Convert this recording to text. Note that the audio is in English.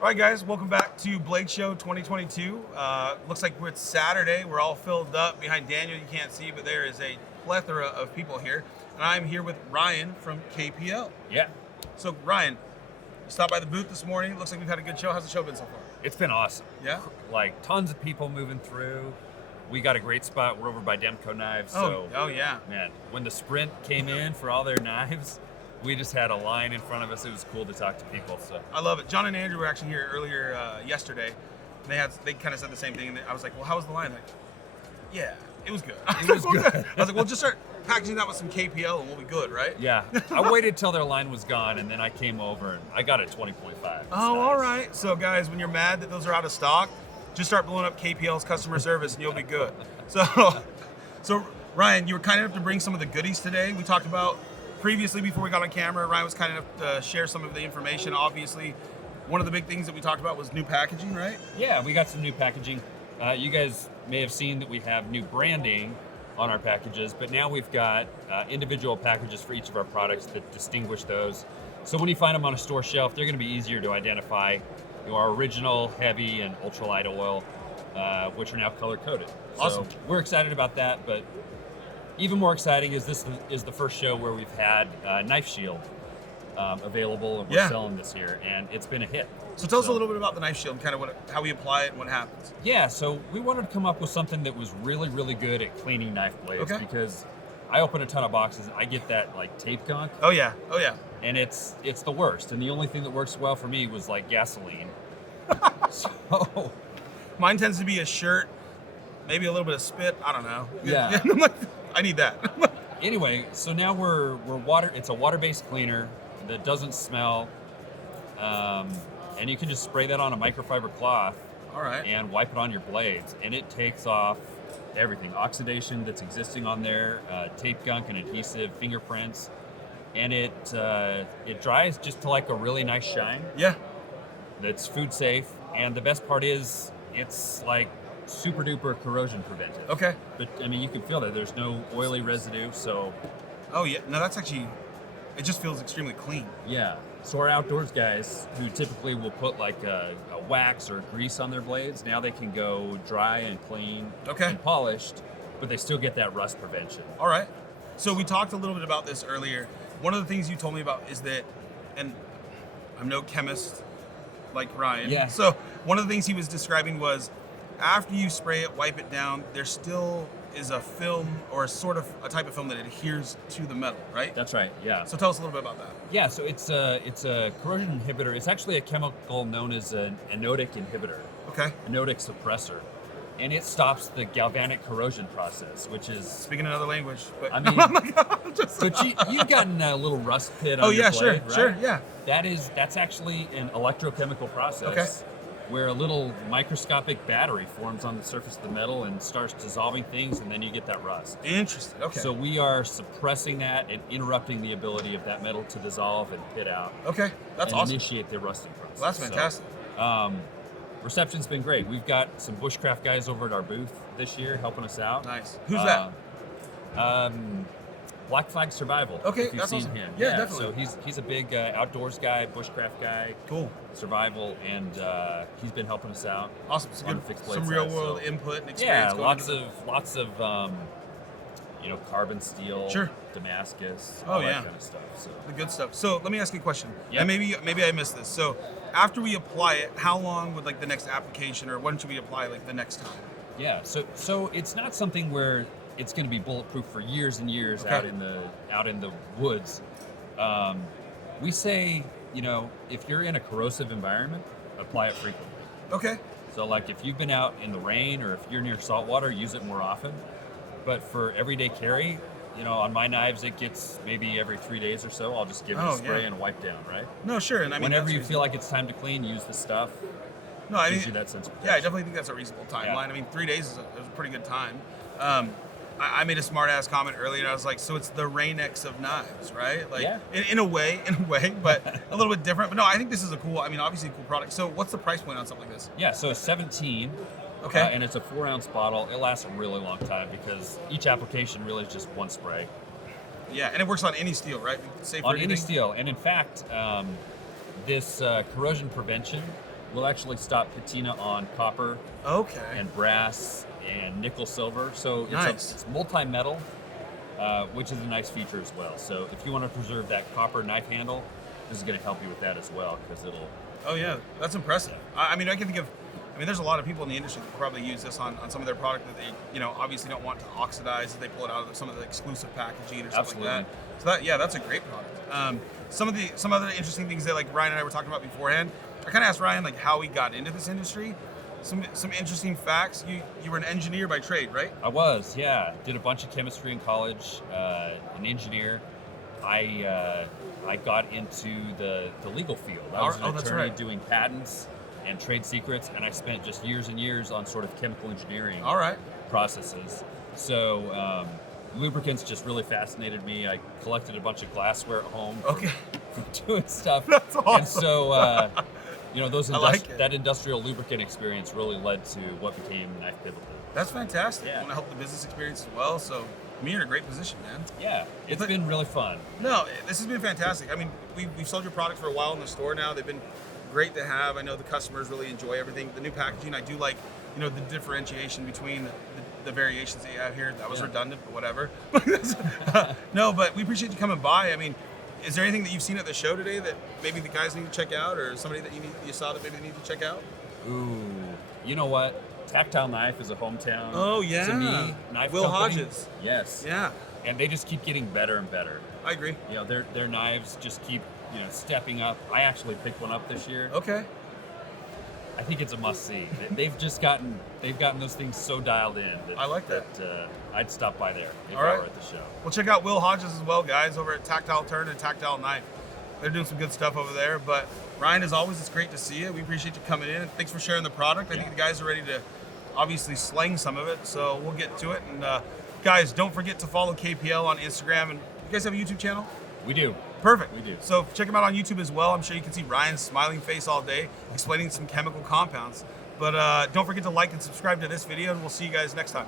All right, guys, welcome back to Blade Show 2022. Looks like it's Saturday. We're all filled up. Behind Daniel, you can't see, but there is a plethora of people here. And I'm here with Ryan from KPL. Yeah. So, Ryan, you stopped by the booth this morning. Looks like we've had a good show. How's the show been so far? It's been awesome. Yeah? Like, tons of people moving through. We got a great spot. We're over by Demco Knives. Oh yeah. Man, when the Sprint came in for all their knives, we just had a line in front of us. It was cool to talk to people. So I love it. John and Andrew were actually here earlier yesterday. They kind of said the same thing. And I was like, well, how was the line? Like, yeah, it was good. It was good. I was like, well, just start packaging that with some KPL and we'll be good, right? Yeah. I waited till their line was gone, and then I came over, and I got a 20.5. Oh, all right. So, guys, when you're mad that those are out of stock, just start blowing up KPL's customer service and you'll be good. So Ryan, you were kind enough to bring some of the goodies today. We talked about previously before we got on camera. Ryan was kind enough to share some of the information. Obviously, one of the big things that we talked about was new packaging, right? Yeah, we got some new packaging. You guys may have seen that we have new branding on our packages, but now we've got individual packages for each of our products that distinguish those. So when you find them on a store shelf, they're going to be easier to identify. Our original, heavy, and ultralight oil, which are now color-coded. Awesome. So we're excited about that, but even more exciting is this is the first show where we've had Knife Shield available, and we're selling this year, and it's been a hit. So tell us a little bit about the Knife Shield, kind of how we apply it and what happens. Yeah, so we wanted to come up with something that was really, really good at cleaning knife blades, because I open a ton of boxes, I get that like tape gunk. Oh yeah. And it's the worst. And the only thing that works well for me was like gasoline. So mine tends to be a shirt, maybe a little bit of spit. I don't know. Yeah. I'm like, I need that. Anyway, so now we're water. It's a water-based cleaner that doesn't smell, and you can just spray that on a microfiber cloth. All right. And wipe it on your blades, and it takes off everything, oxidation that's existing on there, tape gunk and adhesive, fingerprints, and it dries just to like a really nice shine. Yeah. That's food safe, and the best part is it's like super duper corrosion preventive. Okay. But I mean, you can feel that there's no oily residue, so. Oh yeah, no, that's actually, it just feels extremely clean. Yeah. So our outdoors guys, who typically will put like a wax or grease on their blades, now they can go dry and clean and polished, but they still get that rust prevention. All right. So we talked a little bit about this earlier. One of the things you told me about is that, and I'm no chemist like Ryan. Yeah. So one of the things he was describing was after you spray it, wipe it down, there still is a film or a sort of a type of film that adheres to the metal, right? That's right, yeah. So tell us a little bit about that. Yeah, so it's a corrosion inhibitor. It's actually a chemical known as an anodic inhibitor. Okay. Anodic suppressor. And it stops the galvanic corrosion process, which is... Speaking another language, but... I mean, but you've gotten a little rust pit on your blade, right? Sure, yeah. That's actually an electrochemical process where a little microscopic battery forms on the surface of the metal and starts dissolving things, and then you get that rust. Interesting, okay. So we are suppressing that and interrupting the ability of that metal to dissolve and pit out. Okay, that's and awesome. initiate the rusting process. Well, that's fantastic. So, reception's been great. We've got some bushcraft guys over at our booth this year helping us out. Nice. Who's that? Black Flag Survival. Okay, if you've that's seen awesome. him. Yeah, definitely. So he's a big outdoors guy, bushcraft guy. Cool. Survival, and he's been helping us out. Awesome. So good. Some real world input and experience. Yeah, lots of carbon steel, Damascus, all that kind of stuff. So the good stuff. So let me ask you a question. Yep. And maybe I missed this. So after we apply it, how long would like the next application, or when should we apply like the next time? Yeah. So it's not something where it's going to be bulletproof for years and years out in the woods. We say, if you're in a corrosive environment, apply it frequently. Okay. So like if you've been out in the rain or if you're near salt water, use it more often. But for everyday carry, on my knives, it gets maybe every 3 days or so. I'll just give it a spray and wipe down, right? No, sure. And I mean, whenever you feel like it's time to clean, use the stuff. No, I gives you that sense of I definitely think that's a reasonable timeline. Yeah. I mean, 3 days is a pretty good time. I made a smart ass comment earlier, and I was like, so it's the Rain-X of knives, right? Like, in a way, but a little bit different. But no, I think this is obviously a cool product. So what's the price point on something like this? Yeah, so it's $17. Okay. And it's a 4-ounce bottle. It lasts a really long time because each application really is just one spray. Yeah, and it works on any steel, right? Safe on any steel. And in fact, this corrosion prevention We'll actually stop patina on copper Okay. and brass and nickel silver. So Nice. it's multi-metal, which is a nice feature as well. So if you want to preserve that copper knife handle, this is going to help you with that as well, because it'll... Oh yeah, that's impressive. I mean, I can think of, there's a lot of people in the industry that probably use this on some of their product that they, obviously don't want to oxidize if they pull it out of some of the exclusive packaging or something like that. So that's a great product. Some other interesting things that like Ryan and I were talking about beforehand. I kind of asked Ryan like how he got into this industry. Some interesting facts. You were an engineer by trade, right? I was, yeah. Did a bunch of chemistry in college. An engineer. I got into the legal field. I was an attorney doing patents and trade secrets, and I spent just years and years on sort of chemical engineering processes. So lubricants just really fascinated me. I collected a bunch of glassware at home for doing stuff. That's awesome. And so, that industrial lubricant experience really led to what became Knife Pivot Lube. That's fantastic. Yeah. I want to help the business experience as well. So, you're in a great position, man. Yeah, it's been really fun. No, this has been fantastic. I mean, we've sold your product for a while in the store now. They've been great to have. I know the customers really enjoy everything. The new packaging, I do like, the differentiation between the variations that you have here. That was redundant, but whatever. No, but we appreciate you coming by. I mean, is there anything that you've seen at the show today that maybe the guys need to check out, or somebody that you saw that maybe they need to check out? Ooh, you know what? Tactile Knife is a hometown. Oh yeah. To me, knife Will company. Hodges. Yes. Yeah. And they just keep getting better and better. I agree. Their knives just keep stepping up. I actually picked one up this year. Okay. I think it's a must see. They've gotten those things so dialed in that I like that. I'd stop by there if All I right. were at the show. Well, check out Will Hodges as well, guys, over at Tactile Turn and Tactile Knife. They're doing some good stuff over there. But Ryan, as always, it's great to see you. We appreciate you coming in, and thanks for sharing the product. I think the guys are ready to obviously slang some of it, so we'll get to it. And guys, don't forget to follow KPL on Instagram. And you guys have a YouTube channel? We do. Perfect. We do. So check them out on YouTube as well. I'm sure you can see Ryan's smiling face all day explaining some chemical compounds. But don't forget to like and subscribe to this video, and we'll see you guys next time.